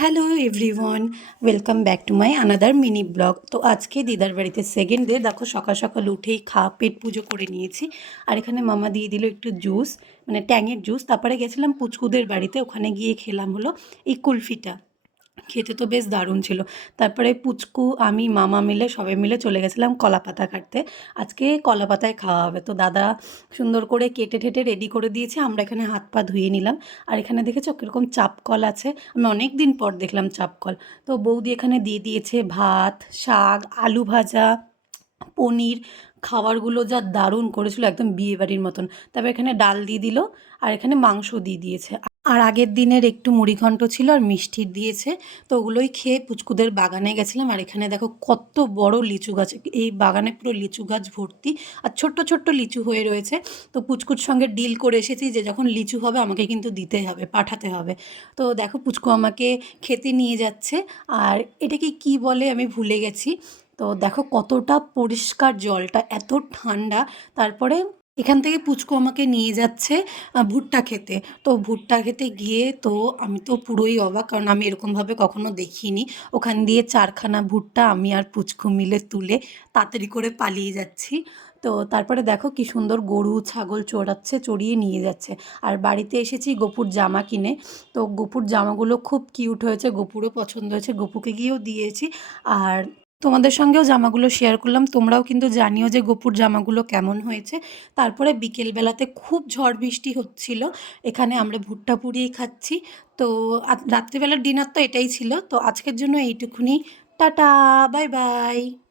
Hello everyone, welcome back to my another mini blog. তো আজকে দিদার বাড়িতে সেকেন্ড ডে। দেখো সকাল সকাল উঠেই পেট পুজো করে নিয়েছি। আর এখানে মামা দিয়ে দিল একটু জুস, মানে ট্যাঙের জুস। তারপরে গেছিলাম পুচকুদের বাড়িতে, ওখানে গিয়ে খেলাম হলো এই কুলফিটা। খেতে তো বেশ দারুণ ছিল। তারপরে পুচকু, আমি, মামা মিলে সবাই মিলে চলে গেছিলাম কলাপাতা কাটতে। আজকে কলাপাতায় খাওয়া হবে। তো দাদা সুন্দর করে কেটে ঠেটে রেডি করে দিয়েছে। আমরা এখানে হাত পা ধুয়ে নিলাম। আর এখানে দেখেছো কীরকম চাপকল আছে, আমি অনেক দিন পর দেখলাম চাপকল। তো বৌদি এখানে দিয়ে দিয়েছে ভাত, শাক, আলু ভাজা, পনির। খাবারগুলো যা দারুণ করেছিল, একদম বিয়েবাড়ির মতন। তারপর এখানে ডাল দিয়ে দিল, আর এখানে মাংস দিয়ে দিয়েছে। আর আগের দিনের একটু মুড়িঘণ্ট ছিল আর মিষ্টি দিয়েছে। তো ওগুলোই খেয়ে পুচকুদের বাগানে গেছিলাম। আর এখানে দেখো কত বড় লিচু গাছ, এই বাগানে পুরো লিচু গাছ ভর্তি। আর ছোট্ট ছোট্ট লিচু হয়ে রয়েছে। তো পুচকুর সঙ্গে ডিল করে এসেছি যে যখন লিচু হবে আমাকে কিন্তু দিতেই হবে, পাঠাতে হবে। তো দেখো পুচকু আমাকে খেতে নিয়ে যাচ্ছে। আর এটাকে কি বলে আমি ভুলে গেছি। তো দেখো কতটা পরিষ্কার জলটা, এত ঠান্ডা। তারপরে এখান থেকে পুচকু আমাকে নিয়ে যাচ্ছে ভুট্টা খেতে। তো ভুট্টা খেতে গিয়ে তো আমি তো পুরোই অবাক, কারণ আমি এরকমভাবে কখনো দেখিনি। ওখান দিয়ে 4খানা ভুট্টা আমি আর পুচকু মিলে তুলে তাড়াতাড়ি করে পালিয়ে যাচ্ছি। তো তারপরে দেখো কি সুন্দর গরু ছাগল চড়াচ্ছে, চড়িয়ে নিয়ে যাচ্ছে। আর বাড়িতে এসেছি গপুর জামা কিনে। তো গপুর জামাগুলো খুব কিউট হয়েছে, গপুরও পছন্দ হয়েছে, গপুকে গিয়েও দিয়েছি। আর তোমাদের সঙ্গেও জামাগুলো শেয়ার করলাম, তোমরাও কিন্তু জানিও যে গপুর জামাগুলো কেমন হয়েছে। তারপরে বিকেলবেলাতে খুব ঝড় বৃষ্টি হচ্ছিল, এখানে আমরা ভুট্টা পুড়িয়ে খাচ্ছি। তো রাত্রিবেলার ডিনার তো এটাই ছিল। তো আজকের জন্য এইটুকুনি। Tata, bye bye.